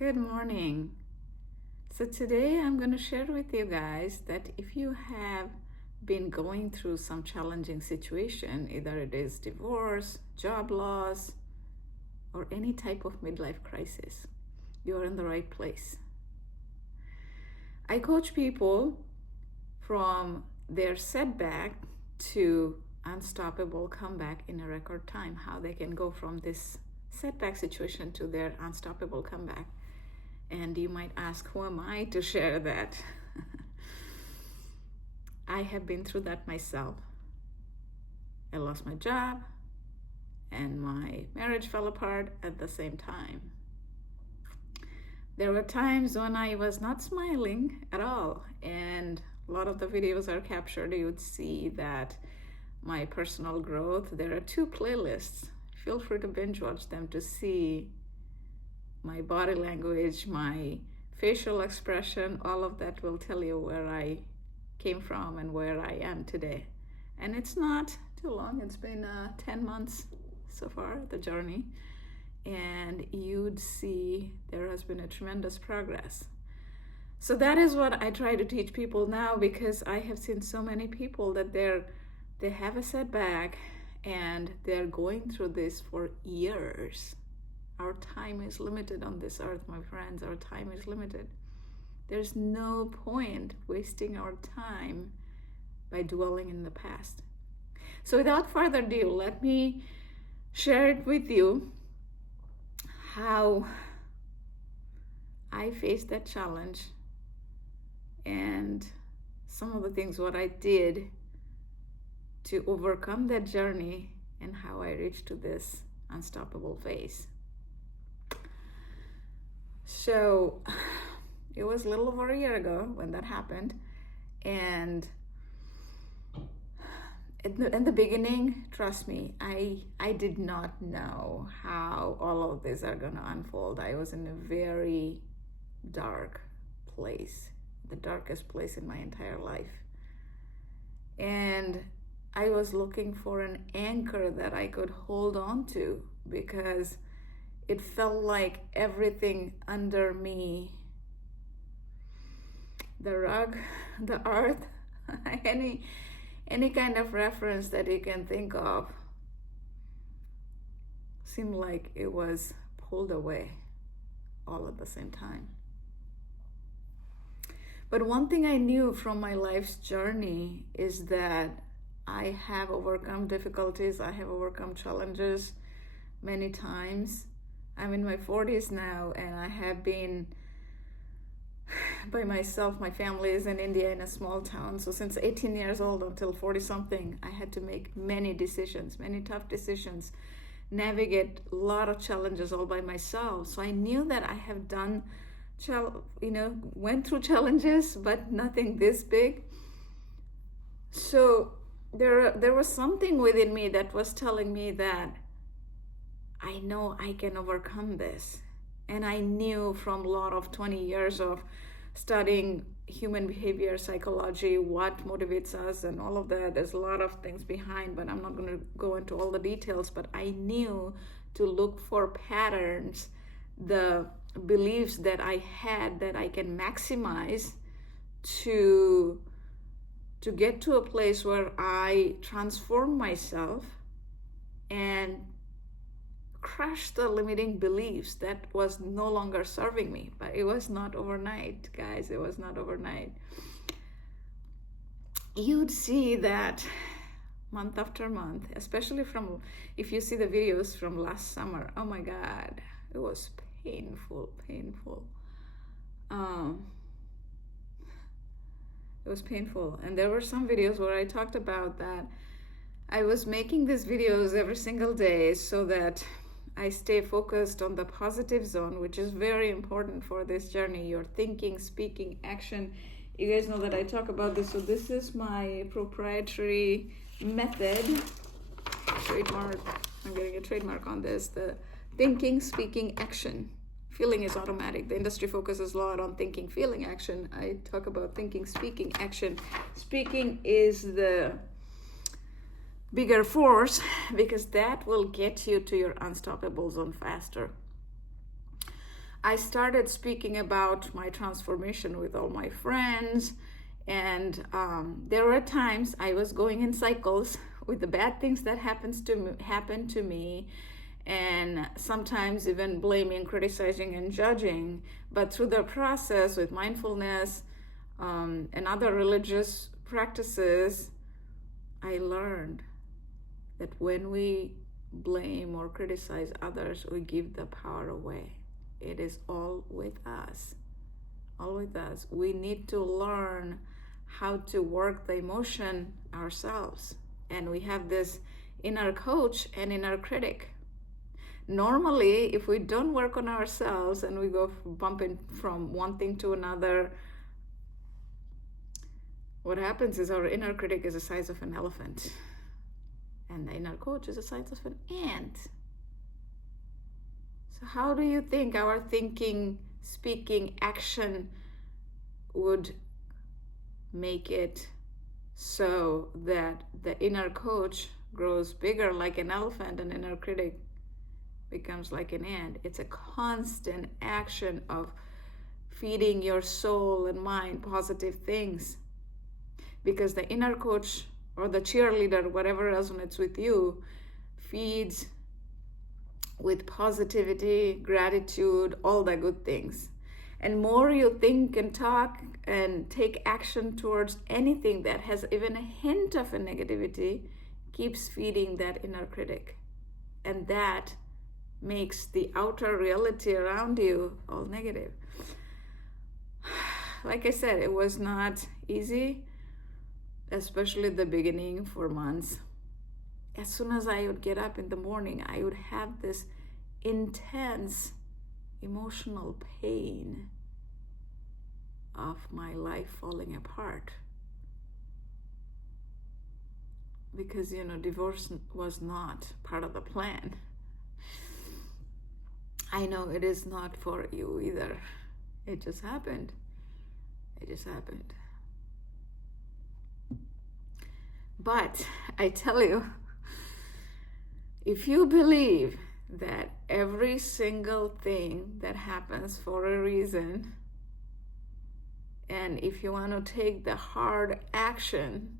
Good morning. So today I'm going to share with you guys that if you have been going through some challenging situation, either it is divorce, job loss, or any type of midlife crisis, you are in the right place. I coach people from their setback to unstoppable comeback in a record time, how they can go from this setback situation to their unstoppable comeback. And you might ask, who am I to share that? I have been through that myself. I lost my job and my marriage fell apart at the same time. There were times when I was not smiling at all, and a lot of the videos are captured. You would see that my personal growth. There are 2 playlists. Feel free to binge watch them to see my body language, my facial expression. All of that will tell you where I came from and where I am today. And it's not too long. It's been 10 months so far, the journey. And you'd see there has been a tremendous progress. So that is what I try to teach people now, because I have seen so many people that they have a setback and they're going through this for years. Our time is limited on this earth, my friends. Our time is limited. There's no point wasting our time by dwelling in the past. So without further ado, let me share it with you how I faced that challenge and some of the things what I did to overcome that journey and how I reached to this unstoppable phase. So it was a little over a year ago when that happened, and in the beginning, trust me, I did not know how all of this are going to unfold. I was in a very dark place, the darkest place in my entire life. And I was looking for an anchor that I could hold on to, because it felt like everything under me, the rug, the earth, any kind of reference that you can think of, seemed like it was pulled away all at the same time. But one thing I knew from my life's journey is that I have overcome difficulties, I have overcome challenges many times. I'm in my 40s now, and I have been by myself. My family is in India in a small town. So since 18 years old until 40 something, I had to make many decisions, many tough decisions, navigate a lot of challenges all by myself. So I knew that I have done, went through challenges, but nothing this big. So there was something within me that was telling me that I know I can overcome this. And I knew from a lot of 20 years of studying human behavior, psychology, what motivates us and all of that. There's a lot of things behind, but I'm not going to go into all the details. But I knew to look for patterns, the beliefs that I had that I can maximize to get to a place where I transform myself and crush the limiting beliefs that was no longer serving me. But it was not overnight, guys. It was not overnight. You'd see that month after month, especially if you see the videos from last summer. Oh my God, it was painful. It was painful. And there were some videos where I talked about that I was making these videos every single day so that I stay focused on the positive zone, which is very important for this journey. Your thinking, speaking, action. You guys know that I talk about this. So this is my proprietary method. Trademark. I'm getting a trademark on this. The thinking, speaking, action. Feeling is automatic. The industry focuses a lot on thinking, feeling, action. I talk about thinking, speaking, action. Speaking is the bigger force, because that will get you to your unstoppable zone faster. I started speaking about my transformation with all my friends, and there were times I was going in cycles with the bad things that happened to me, and sometimes even blaming, criticizing, and judging. But through the process with mindfulness and other religious practices, I learned that when we blame or criticize others, we give the power away. It is all with us. All with us. We need to learn how to work the emotion ourselves. And we have this inner coach and inner critic. Normally, if we don't work on ourselves and we go bumping from one thing to another, what happens is our inner critic is the size of an elephant, and the inner coach is the size of an ant. So how do you think our thinking, speaking, action would make it so that the inner coach grows bigger like an elephant and inner critic becomes like an ant? It's a constant action of feeding your soul and mind positive things, because the inner coach or the cheerleader, whatever resonates with you, feeds with positivity, gratitude, all the good things. And more you think and talk and take action towards anything that has even a hint of a negativity, keeps feeding that inner critic. And that makes the outer reality around you all negative. Like I said, it was not easy, especially the beginning for months. As soon as I would get up in the morning, I would have this intense emotional pain of my life falling apart. Because, divorce was not part of the plan. I know it is not for you either. It just happened. It just happened. But I tell you, if you believe that every single thing that happens for a reason, and if you want to take the hard action,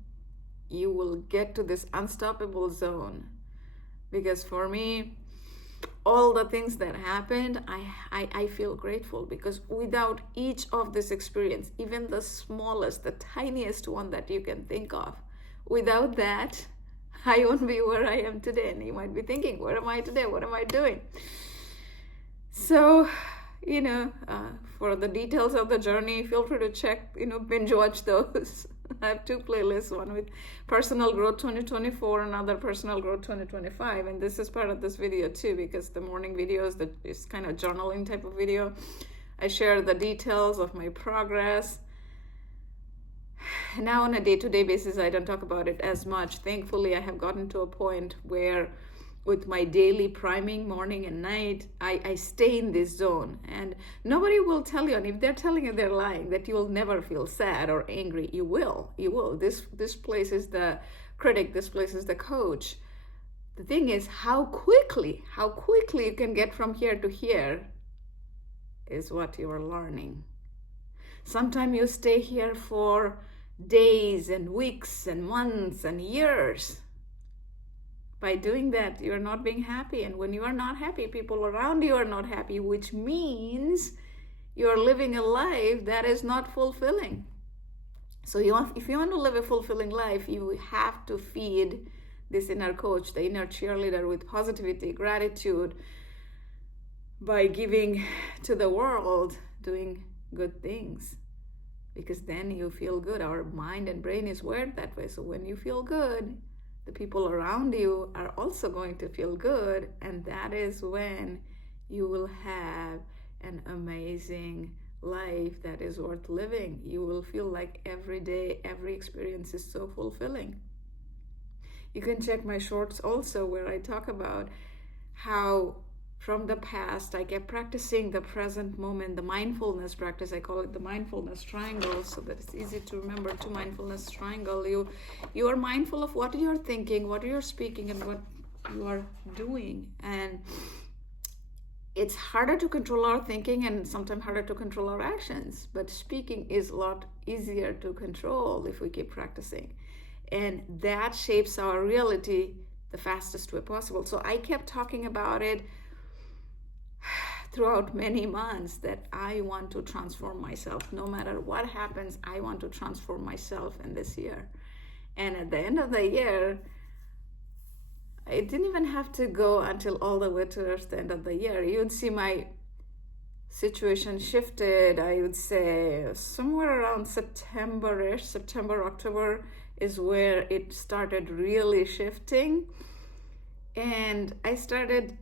you will get to this unstoppable zone. Because for me, all the things that happened, I feel grateful, because without each of this experience, even the smallest, the tiniest one that you can think of, without that, I won't be where I am today. And you might be thinking, where am I today? What am I doing? So, for the details of the journey, feel free to check, binge watch those. I have 2 playlists, one with Personal Growth 2024, another Personal Growth 2025. And this is part of this video too, because the morning video is kind of journaling type of video. I share the details of my progress. Now on a day-to-day basis, I don't talk about it as much. Thankfully, I have gotten to a point where with my daily priming, morning and night, I stay in this zone. And nobody will tell you, and if they're telling you, they're lying, that you will never feel sad or angry. You will. This place is the critic. This place is the coach. The thing is, how quickly you can get from here to here is what you are learning. Sometimes you stay here for days and weeks and months and years. By doing that, you're not being happy. And when you are not happy, people around you are not happy, which means you're living a life that is not fulfilling. So if you want to live a fulfilling life, you have to feed this inner coach, the inner cheerleader, with positivity, gratitude, by giving to the world, doing good things. Because then you feel good. Our mind and brain is wired that way. So when you feel good, the people around you are also going to feel good. And that is when you will have an amazing life that is worth living. You will feel like every day, every experience is so fulfilling. You can check my shorts also, where I talk about how from the past I kept practicing the present moment, the mindfulness practice. I call it the mindfulness triangle, so that it's easy to remember. To mindfulness triangle, you are mindful of what you're thinking, what you're speaking, and what you are doing. And it's harder to control our thinking and sometimes harder to control our actions. But speaking is a lot easier to control if we keep practicing. And that shapes our reality the fastest way possible. So I kept talking about it throughout many months that I want to transform myself. No matter what happens, I want to transform myself in this year. And at the end of the year, it didn't even have to go until all the way towards the end of the year. You would see my situation shifted, I would say, somewhere around September-ish. September, October is where it started really shifting. And I started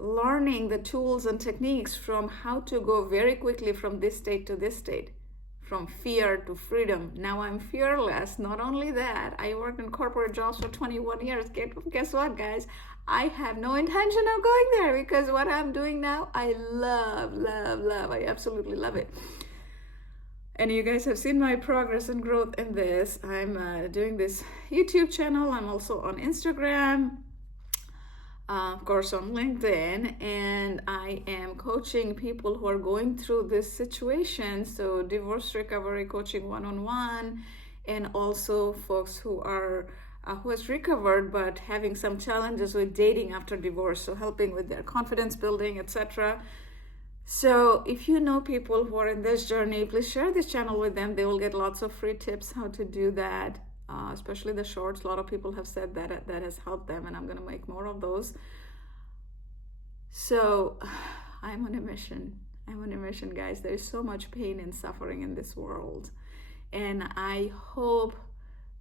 learning the tools and techniques from how to go very quickly from this state to this state, from fear to freedom. Now I'm fearless. Not only that, I worked in corporate jobs for 21 years. Guess what, guys? I have no intention of going there because what I'm doing now, I love, love, love. I absolutely love it. And you guys have seen my progress and growth in this. I'm doing this YouTube channel. I'm also on Instagram. Of course, on LinkedIn, and I am coaching people who are going through this situation. So divorce recovery coaching one-on-one, and also folks who are who has recovered but having some challenges with dating after divorce. So helping with their confidence building, etc. So if you know people who are in this journey, please share this channel with them. They will get lots of free tips how to do that. Especially the shorts. A lot of people have said that that has helped them, and I'm going to make more of those. So I'm on a mission. I'm on a mission, guys. There is so much pain and suffering in this world, and I hope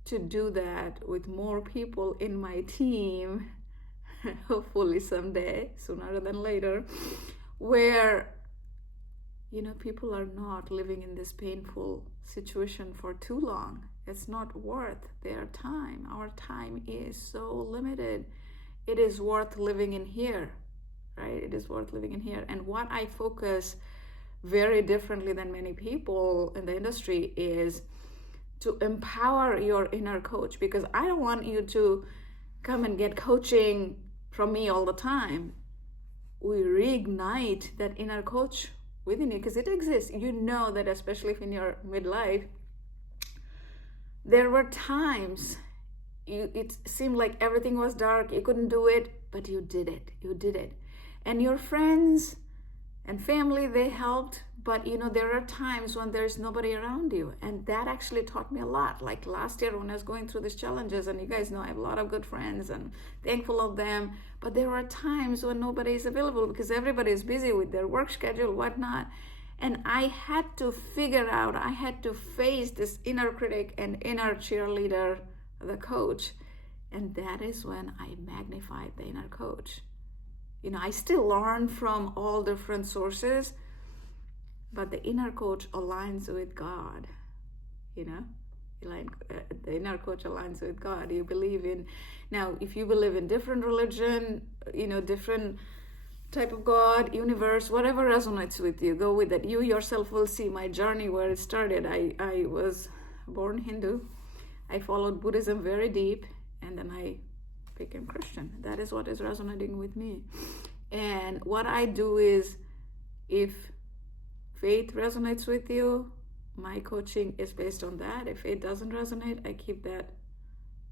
to do that with more people in my team, hopefully someday, sooner than later, where people are not living in this painful situation for too long. It's not worth their time. Our time is so limited. It is worth living in here, right? It is worth living in here. And what I focus very differently than many people in the industry is to empower your inner coach, because I don't want you to come and get coaching from me all the time. We reignite that inner coach within you because it exists. You know that, especially if in your midlife, there were times it seemed like everything was dark, you couldn't do it, but you did it. And your friends and family, they helped, but there are times when there's nobody around you. And that actually taught me a lot. Like last year when I was going through these challenges, and you guys know I have a lot of good friends and thankful of them, but there are times when nobody is available because everybody is busy with their work schedule, whatnot. And I had to figure out, I had to face this inner critic and inner cheerleader, the coach. And that is when I magnified the inner coach. I still learn from all different sources, but the inner coach aligns with God. The inner coach aligns with God. You believe in, now, if you believe in different religion, different type of God, universe, whatever resonates with you, go with it. You yourself will see my journey where it started. I was born Hindu. I followed Buddhism very deep, and then I became Christian. That is what is resonating with me. And what I do is, if faith resonates with you, my coaching is based on that. If it doesn't resonate, I keep that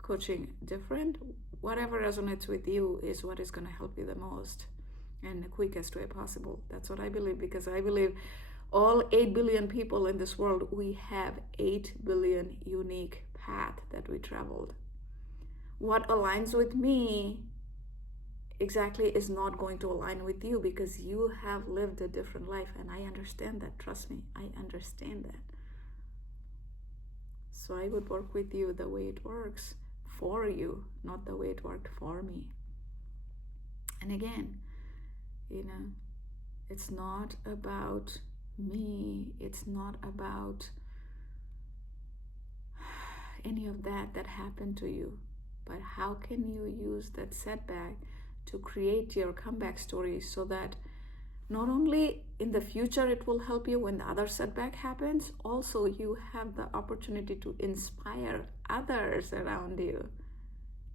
coaching different. Whatever resonates with you is what is going to help you the most and the quickest way possible. That's what I believe, because I believe all 8 billion people in this world, we have 8 billion unique paths that we traveled. What aligns with me exactly is not going to align with you, because you have lived a different life, and I understand that. Trust me, I understand that. So I would work with you the way it works for you, not the way it worked for me. And again, it's not about me. It's not about any of that happened to you. But how can you use that setback to create your comeback story, so that not only in the future it will help you when the other setback happens, also you have the opportunity to inspire others around you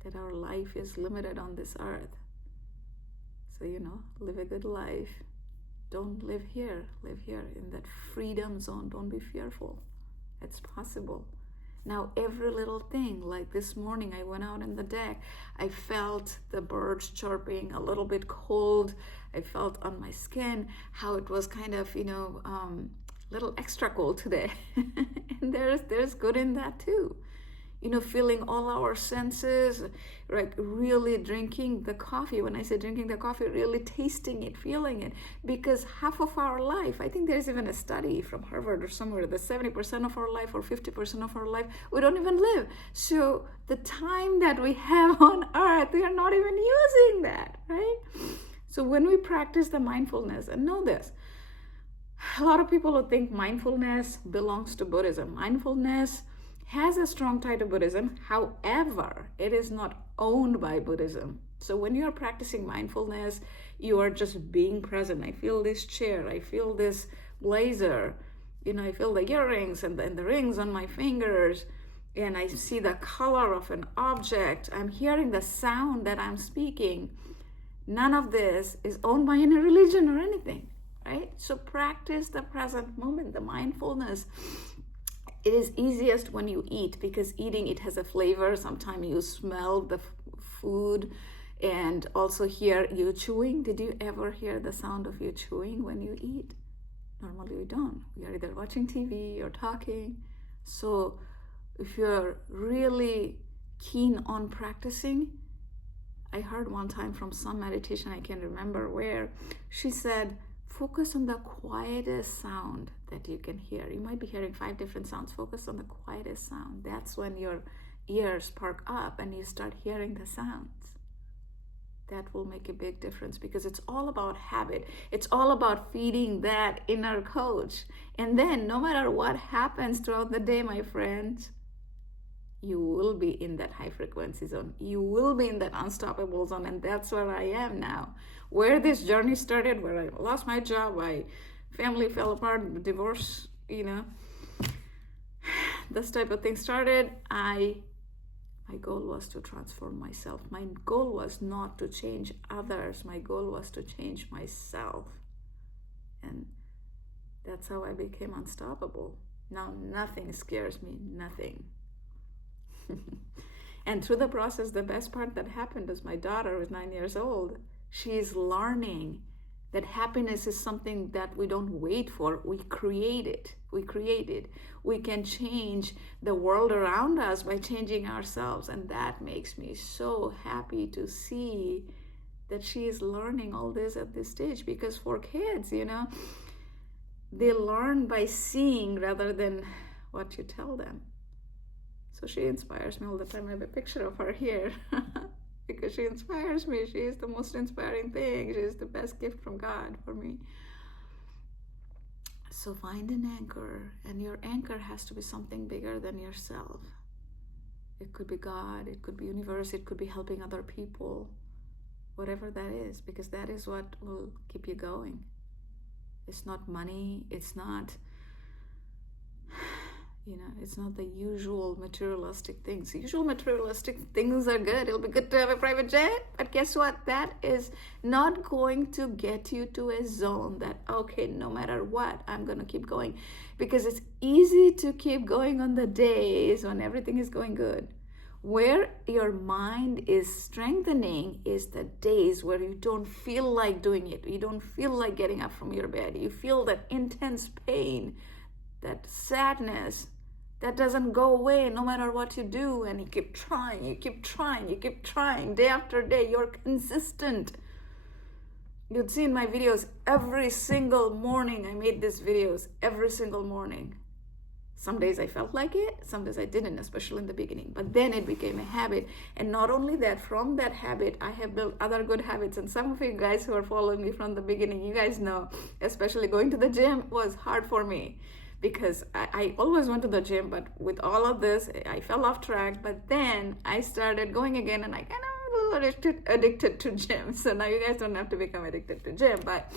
that our life is limited on this earth. So, live a good life. Don't live here. Live here in that freedom zone. Don't be fearful. It's possible. Now, every little thing, like this morning, I went out on the deck. I felt the birds chirping, a little bit cold. I felt on my skin how it was kind of, little extra cold today. And there's good in that too. Feeling all our senses, like really drinking the coffee. When I say drinking the coffee, really tasting it, feeling it. Because half of our life, I think there's even a study from Harvard or somewhere that 70% of our life or 50% of our life, we don't even live. So the time that we have on earth, we are not even using that, right? So when we practice the mindfulness, and know this, a lot of people who think mindfulness belongs to Buddhism. Mindfulness has a strong tie to Buddhism. However, it is not owned by Buddhism. So when you are practicing mindfulness, you are just being present. I feel this chair. I feel this blazer. I feel the earrings and the rings on my fingers. And I see the color of an object. I'm hearing the sound that I'm speaking. None of this is owned by any religion or anything, right? So practice the present moment, the mindfulness. It is easiest when you eat, because eating, it has a flavor. Sometimes you smell the food and also hear you chewing. Did you ever hear the sound of you chewing when you eat? Normally we don't. We are either watching TV or talking. So if you're really keen on practicing, I heard one time from some meditation, I can't remember where, she said, focus on the quietest sound that you can hear. You might be hearing 5 different sounds. Focus on the quietest sound. That's when your ears perk up and you start hearing the sounds. That will make a big difference, because it's all about habit. It's all about feeding that inner coach. And then no matter what happens throughout the day, my friends, you will be in that high frequency zone. You will be in that unstoppable zone. And that's where I am now. Where this journey started, where I lost my job, my family fell apart, divorce, this type of thing started. My goal was to transform myself. My goal was not to change others. My goal was to change myself. And that's how I became unstoppable. Now nothing scares me, nothing. And through the process, the best part that happened is my daughter, who's 9 years old, she is learning that happiness is something that we don't wait for. We create it. We create it. We can change the world around us by changing ourselves. And that makes me so happy to see that she is learning all this at this stage. Because for kids, they learn by seeing rather than what you tell them. So she inspires me all the time. I have a picture of her here because she inspires me. She is the most inspiring thing. She is the best gift from God for me. So find an anchor, and your anchor has to be something bigger than yourself. It could be God, it could be universe, it could be helping other people, whatever that is, because that is what will keep you going. It's not money, it's not it's not the usual materialistic things. Usual materialistic things are good. It'll be good to have a private jet, but guess what? That is not going to get you to a zone that, okay, no matter what, I'm going to keep going. Because it's easy to keep going on the days when everything is going good. Where your mind is strengthening is the days where you don't feel like doing it. You don't feel like getting up from your bed. You feel that intense pain, that sadness that doesn't go away no matter what you do, and you keep trying, day after day. You're consistent. You'd see in my videos, every single morning I made these videos, every single morning. Some days I felt like it, some days I didn't, especially in the beginning. But then it became a habit. And not only that, from that habit, I have built other good habits. And some of you guys who are following me from the beginning, you guys know, especially going to the gym was hard for me. Because I always went to the gym, but with all of this, I fell off track. But then I started going again, and I kind of a little addicted to gym. So now you guys don't have to become addicted to gym. But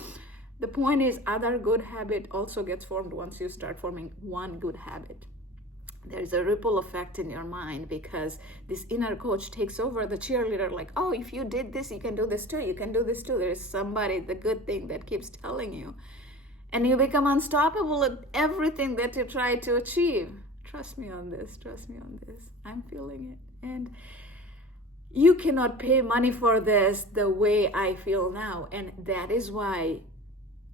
the point is, other good habit also gets formed once you start forming one good habit. there's a ripple effect in your mind, because this inner coach takes over the cheerleader, like, oh, if you did this, you can do this too, you can do this too. There's somebody, the good thing, that keeps telling you, and you become unstoppable at everything that you try to achieve. Trust me on this, trust me on this. I'm feeling it. And you cannot pay money for this the way I feel now. And that is why,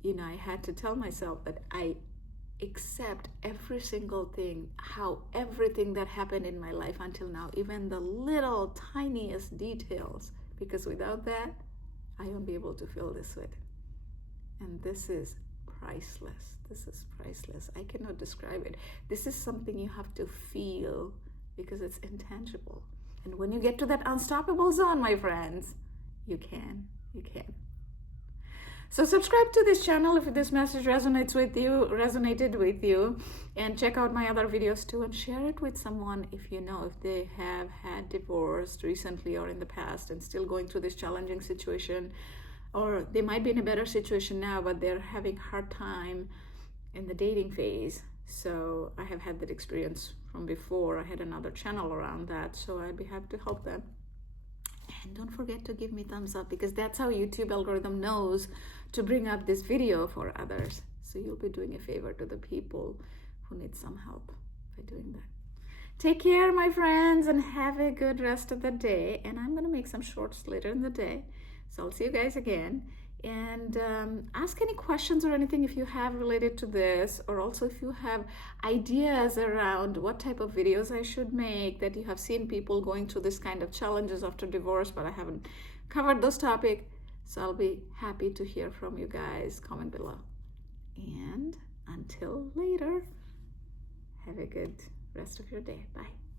I had to tell myself that I accept every single thing, how everything that happened in my life until now, even the little tiniest details, because without that, I won't be able to feel this way. And this is priceless. This is priceless. I cannot describe it. This is something you have to feel, because it's intangible. And when you get to that unstoppable zone, my friends, you can. So subscribe to this channel if this message resonated with you, and check out my other videos too, and share it with someone if you know, if they have had divorced recently or in the past and still going through this challenging situation, or they might be in a better situation now, but they're having a hard time in the dating phase. So I have had that experience from before. I had another channel around that, so I'd be happy to help them. And don't forget to give me thumbs up, because that's how YouTube algorithm knows to bring up this video for others. So you'll be doing a favor to the people who need some help by doing that. Take care, my friends, and have a good rest of the day. And I'm going to make some shorts later in the day. So I'll see you guys again. And ask any questions or anything if you have related to this, or also if you have ideas around what type of videos I should make, that you have seen people going through this kind of challenges after divorce, but I haven't covered those topics. So I'll be happy to hear from you guys. Comment below. And until later, have a good rest of your day. Bye.